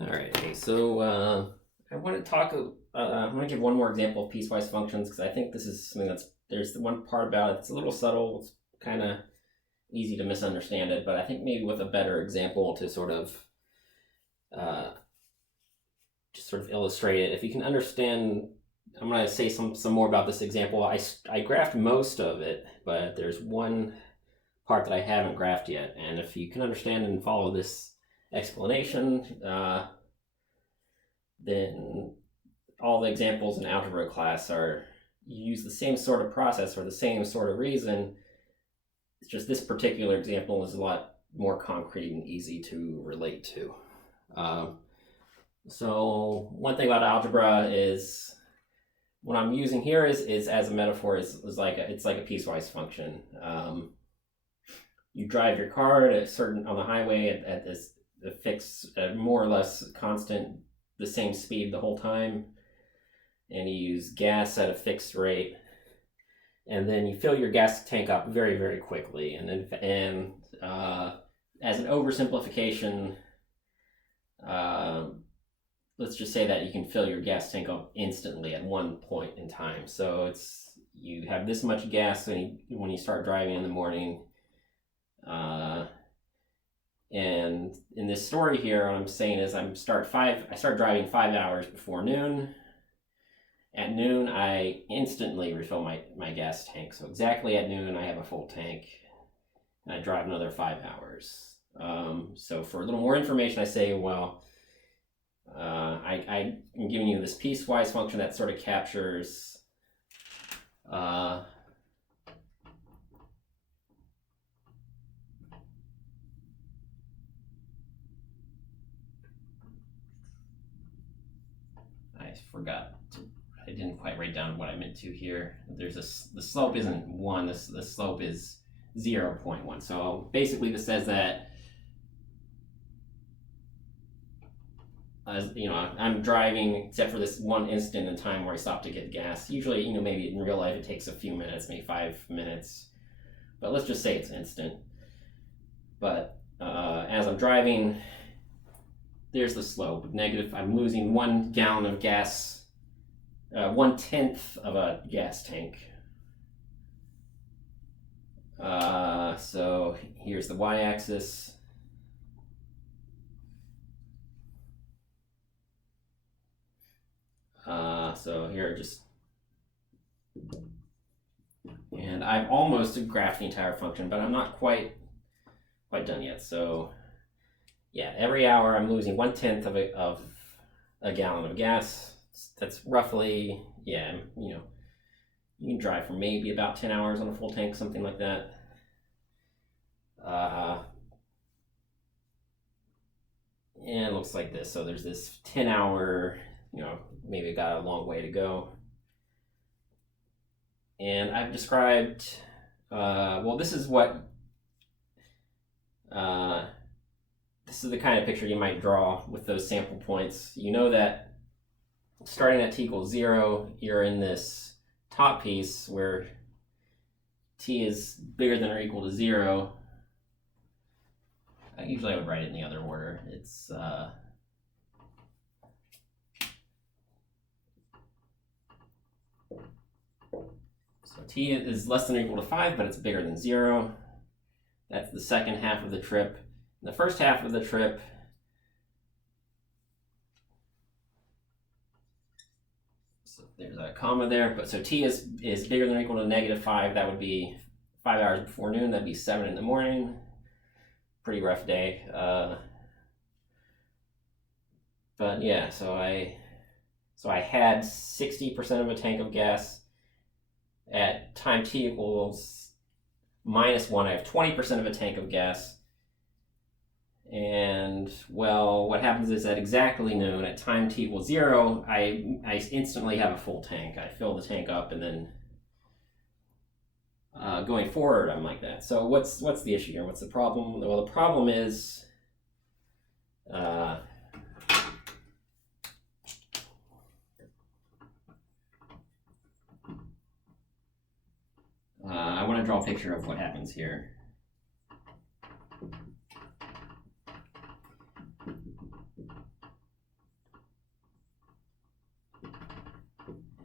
All right. Okay, so I want to talk. I want to give one more example of piecewise functions because I think this is something there's the one part about it. It's a little subtle. It's kind of easy to misunderstand it, but I think maybe with a better example to sort of uh, just sort of illustrate it. If you can understand, I'm going to say some more about this example. I graphed most of it, but there's one part that I haven't graphed yet, and if you can understand and follow this explanation, then all the examples in algebra class are you use the same sort of process for the same sort of reason. It's just this particular example is a lot more concrete and easy to relate to. So one thing about algebra is what I'm using here is as a metaphor is like it's like a piecewise function. You drive your car at a certain on the highway at this a fixed, more or less constant, the same speed the whole time, and you use gas at a fixed rate, and then you fill your gas tank up very, very quickly. And as an oversimplification, let's just say that you can fill your gas tank up instantly at one point in time. So you have this much gas when you start driving in the morning. And in this story here, what I'm saying is I start driving 5 hours before noon. At noon, I instantly refill my gas tank. So exactly at noon, I have a full tank, and I drive another 5 hours. So for a little more information, I say, well, I'm giving you this piecewise function that sort of captures I didn't quite write down what I meant to here. The slope isn't 1, the slope is 0.1. So basically this says that I'm driving except for this one instant in time where I stop to get gas. Usually, maybe in real life it takes a few minutes, maybe 5 minutes, but let's just say it's instant. But as I'm driving, there's the slope, negative. I'm losing 1 gallon of gas, 1/10 of a gas tank. So here's the y-axis. So here and I've almost graphed the entire function, but I'm not quite done yet. So yeah, every hour I'm losing 1/10 of a gallon of gas. That's roughly, you can drive for maybe about 10 hours on a full tank, something like that. And it looks like this. So there's this 10-hour, maybe it got a long way to go. And I've described, this is what, this is the kind of picture you might draw with those sample points. You know that starting at t equals 0, you're in this top piece where t is bigger than or equal to 0. Usually I would write it in the other order. It's so t is less than or equal to 5, but it's bigger than 0. That's the second half of the trip. In the first half of the trip, so there's a comma there, but so t is bigger than or equal to -5. That would be 5 hours before noon. That'd be 7 in the morning. Pretty rough day. But yeah, so I had 60% of a tank of gas. At time t equals -1, I have 20% of a tank of gas. And well, what happens is at exactly noon, at time t equals 0, I instantly have a full tank. I fill the tank up, and then going forward, I'm like that. So what's the issue here? What's the problem? Well, the problem is I want to draw a picture of what happens here.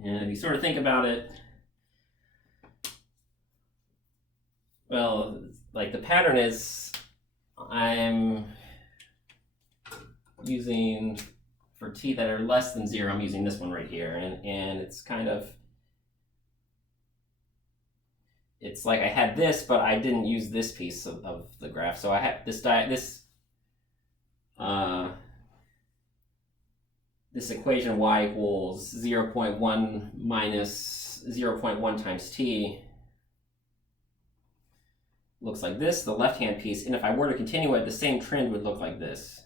And if you sort of think about it, well, like the pattern is I'm using, for t that are less than 0, I'm using this one right here. And it's kind of, it's like I had this, but I didn't use this piece of the graph. So I had this this equation y equals 0.1 minus 0.1 times t looks like this, the left-hand piece. And if I were to continue it, the same trend would look like this.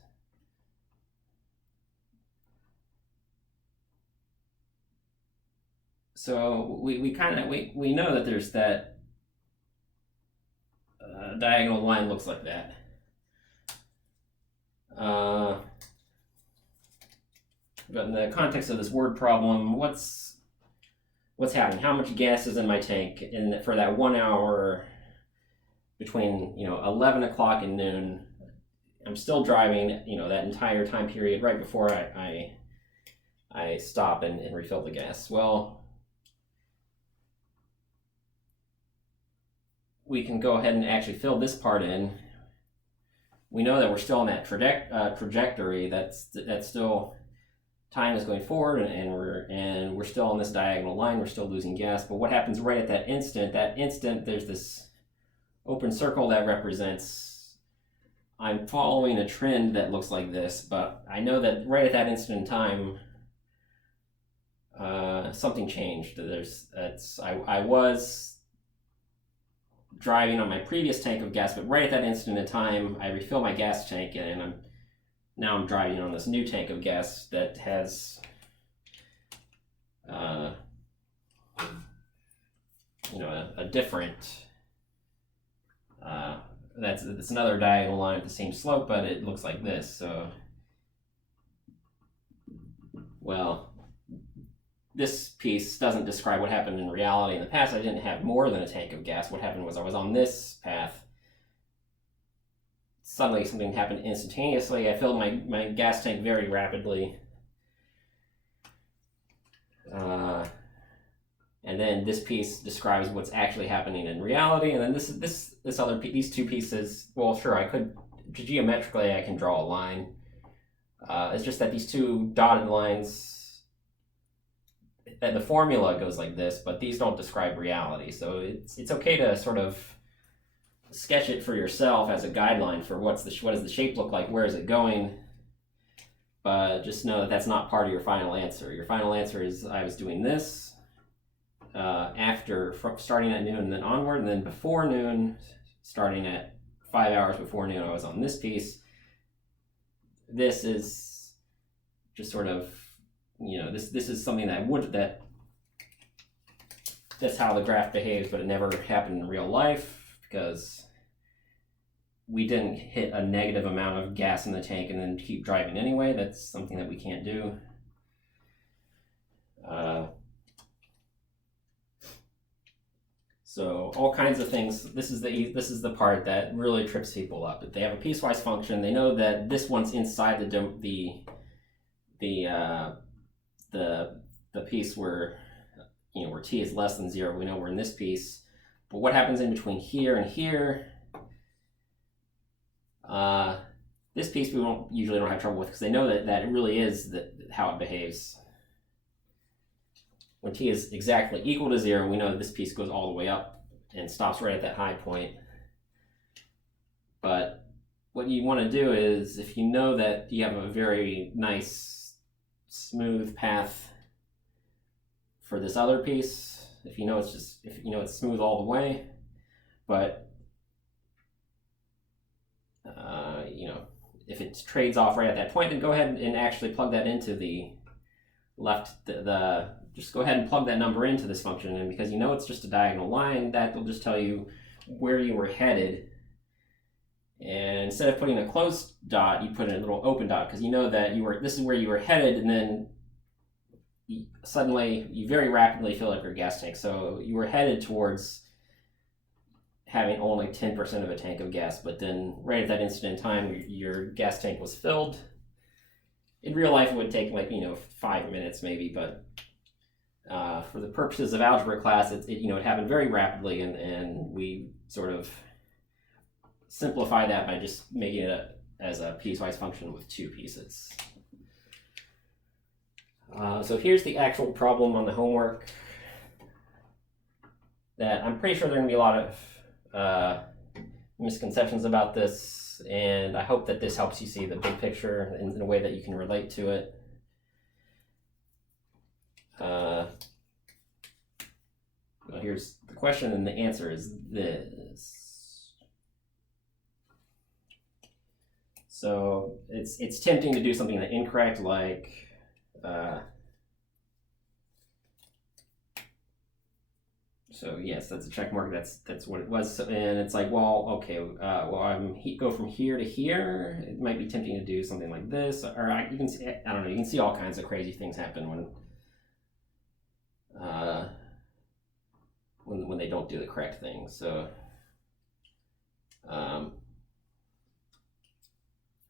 So we know that there's that diagonal line looks like that. But in the context of this word problem, what's happening? How much gas is in my tank for that 1 hour between 11 o'clock and noon? I'm still driving that entire time period right before I stop and refill the gas. Well, we can go ahead and actually fill this part in. We know that we're still on that trajectory. That's still, time is going forward, and we're still on this diagonal line. We're still losing gas. But what happens right at that instant? There's this open circle that represents I'm following a trend that looks like this. But I know that right at that instant in time, something changed. I was driving on my previous tank of gas, but right at that instant in time, I refill my gas tank, and now I'm driving on this new tank of gas that has a different, that's another diagonal line with the same slope, but it looks like this. So, well, this piece doesn't describe what happened in reality. In the past, I didn't have more than a tank of gas. What happened was I was on this path. Suddenly something happened instantaneously. I filled my gas tank very rapidly. And then this piece describes what's actually happening in reality. And then these two pieces, well, sure, I could, geometrically, I can draw a line. It's just that these two dotted lines, the formula goes like this, but these don't describe reality. So it's okay to sort of sketch it for yourself as a guideline for what does the shape look like, where is it going, but just know that that's not part of your final answer. Your final answer is I was doing this starting at noon and then onward, and then before noon, starting at 5 hours before noon, I was on this piece. This is just sort of, this is something that's how the graph behaves, but it never happened in real life because we didn't hit a negative amount of gas in the tank and then keep driving anyway. That's something that we can't do. So all kinds of things. This is the part that really trips people up. If they have a piecewise function, they know that this one's inside the piece where where t is less than 0. We know we're in this piece, but what happens in between here and here? This piece we usually don't have trouble with because they know that it really is how it behaves. When t is exactly equal to 0, we know that this piece goes all the way up and stops right at that high point. But what you want to do is, if you know that you have a very nice, smooth path for this other piece, if you know it's smooth all the way, but if it trades off right at that point, then go ahead and actually plug that into the left, just go ahead and plug that number into this function, and because it's just a diagonal line, that will just tell you where you were headed. And instead of putting a closed dot, you put in a little open dot, because you know that this is where you were headed, and then suddenly you very rapidly fill up your gas tank. So you were headed towards having only 10% of a tank of gas, but then right at that instant in time, your gas tank was filled. In real life, it would take 5 minutes maybe, but for the purposes of algebra class, it happened very rapidly, and we sort of simplify that by just making it as a piecewise function with two pieces. So here's the actual problem on the homework. That I'm pretty sure there are going to be a lot of misconceptions about this, and I hope that this helps you see the big picture in a way that you can relate to it. Well, here's the question, and the answer is this. So it's tempting to do something incorrect, like so yes, that's a check mark. That's what it was, and it's like, well, okay, I'm go from here to here. It might be tempting to do something like this, or you can see, I don't know. You can see all kinds of crazy things happen when they don't do the correct thing. So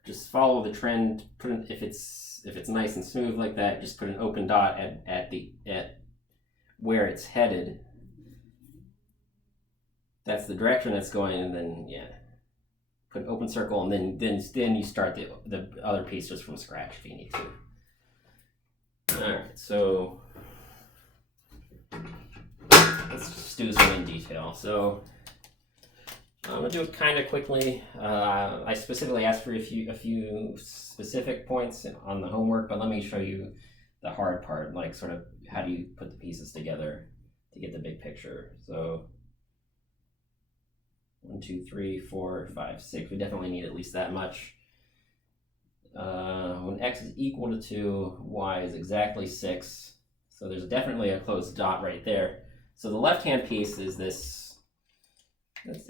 just follow the trend. If it's nice and smooth like that, just put an open dot at where it's headed. That's the direction it's going, and then put an open circle, and then you start the other piece just from scratch if you need to. All right, so let's just do this one in detail. So I'm gonna do it kind of quickly. I specifically asked for a few specific points on the homework, but let me show you the hard part, like sort of how do you put the pieces together to get the big picture. So 1, 2, 3, 4, 5, 6. We definitely need at least that much. When x is equal to 2, y is exactly 6. So there's definitely a closed dot right there. So the left-hand piece is this.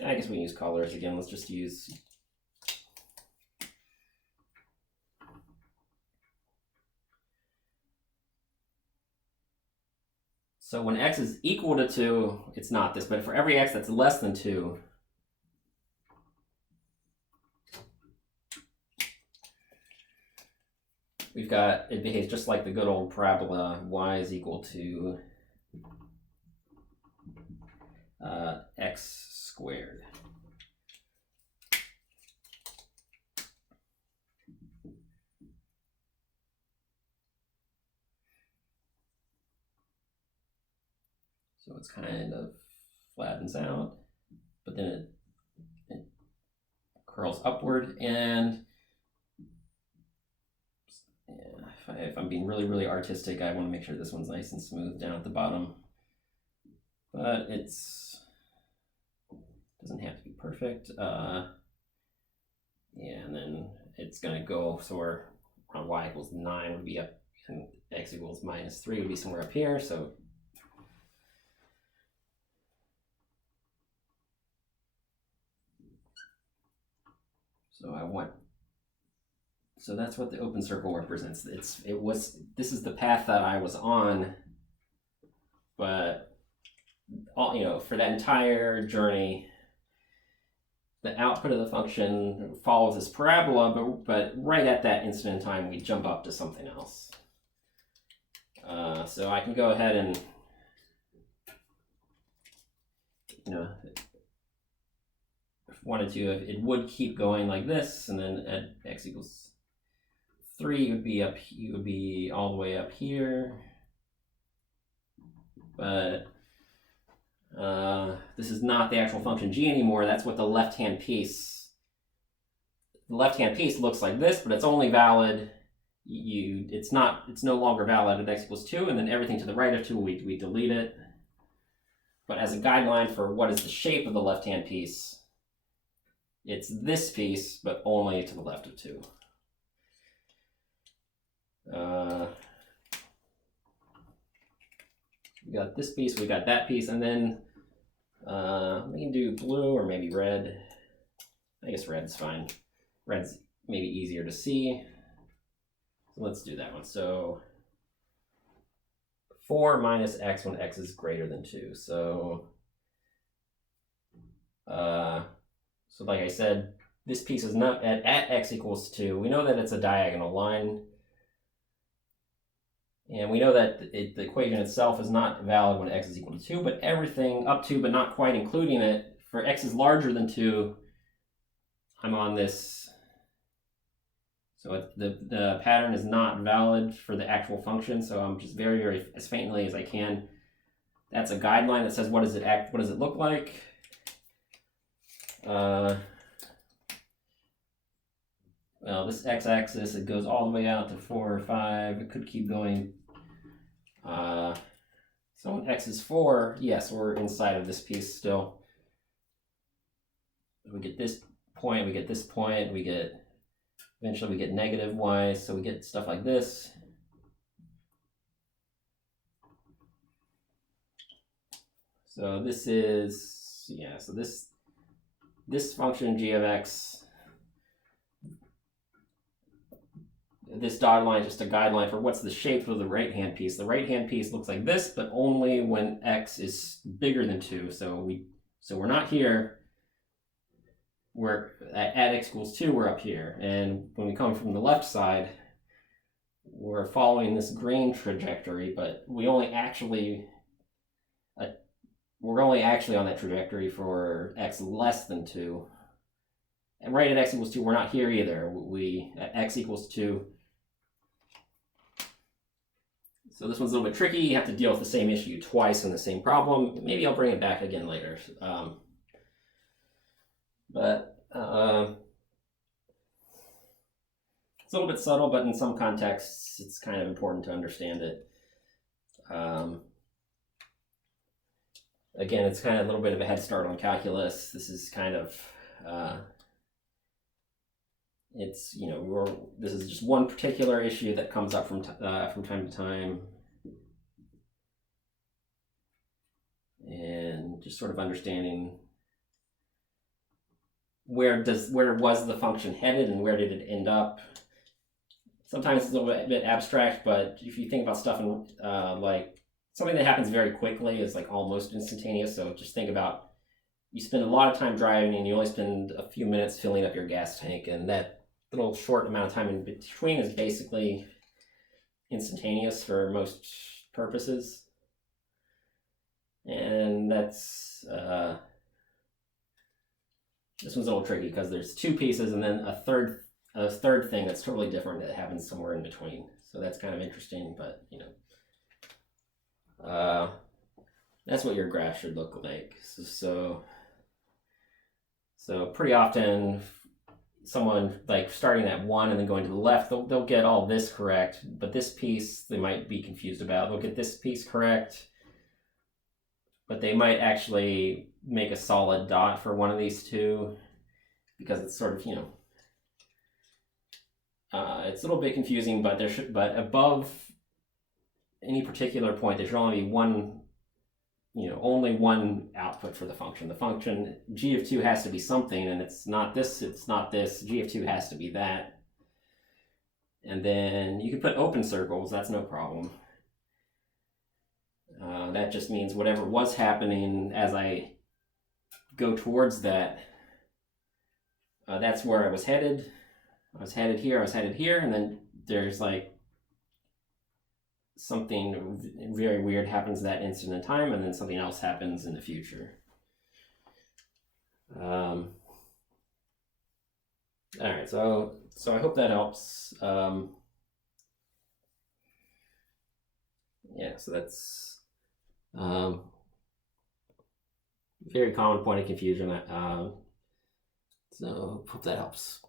I guess we can use colors again. Let's just use. So when x is equal to 2, it's not this, but for every x that's less than 2, we've got, it behaves just like the good old parabola. Y is equal to x squared. So it's kind of flattens out, but then it curls upward, and if I'm being really, really artistic, I want to make sure this one's nice and smooth down at the bottom. But doesn't have to be perfect. And then it's gonna go, so we're on y equals 9 would be up, and x equals -3 would be somewhere up here. So so that's what the open circle represents. This is the path that I was on, but for that entire journey, the output of the function follows this parabola, but right at that instant in time, we jump up to something else. So I can go ahead and, if I wanted to, it would keep going like this, and then at x equals 3, you would be all the way up here. But this is not the actual function g anymore. That's what the left-hand piece. The left-hand piece looks like this, but it's only valid. It's no longer valid at x equals 2, and then everything to the right of 2, we delete it. But as a guideline for what is the shape of the left-hand piece, it's this piece, but only to the left of 2. We got this piece, we got that piece, and then we can do blue or maybe red. I guess red's fine. Red's maybe easier to see. So let's do that one. So 4 minus x when x is greater than 2. So like I said, this piece is not at x equals 2. We know that it's a diagonal line. And we know that the equation itself is not valid when x is equal to 2, but everything up to but not quite including it, for x is larger than 2, I'm on this. So the pattern is not valid for the actual function, so I'm just very, as faintly as I can. That's a guideline that says what does it look like? Well, this x-axis, it goes all the way out to 4 or 5. It could keep going. So when x is 4, yes, we're inside of this piece still. We get this point, we get this point, eventually we get negative y, so we get stuff like this. So this is, yeah, so this function g of x, this dotted line is just a guideline for what's the shape of the right-hand piece. The right-hand piece looks like this, but only when x is bigger than 2. So we're not here. We're at x equals 2, we're up here. And when we come from the left side, we're following this green trajectory, but we're only actually on that trajectory for x less than 2. And right at x equals 2, we're not here either. At x equals 2. So this one's a little bit tricky. You have to deal with the same issue twice in the same problem. Maybe I'll bring it back again later. But it's a little bit subtle, but in some contexts, it's kind of important to understand it. Again, it's kind of a little bit of a head start on calculus. This is kind of, this is just one particular issue that comes up from time to time. And just sort of understanding where was the function headed and where did it end up. Sometimes it's a little bit abstract, but if you think about stuff in like something that happens very quickly is like almost instantaneous. So just think about, you spend a lot of time driving and you only spend a few minutes filling up your gas tank, and that little short amount of time in between is basically instantaneous for most purposes. And that's this one's a little tricky because there's two pieces and then a third thing that's totally different that happens somewhere in between. So that's kind of interesting, but that's what your graph should look like. So pretty often someone like starting at 1 and then going to the left, they'll get all this correct, but this piece they might be confused about. They'll get this piece correct, but they might actually make a solid dot for one of these two because it's sort of, it's a little bit confusing, but but above any particular point, there should only be one, only one output for the function. The function g of 2 has to be something, and it's not this, it's not this. G of 2 has to be that. And then you can put open circles, that's no problem. That just means whatever was happening as I go towards that, that's where I was headed. I was headed here, and then there's like something very weird happens that instant in time, and then something else happens in the future. All right, so I hope that helps. Yeah, so that's very common point of confusion. So hope that helps.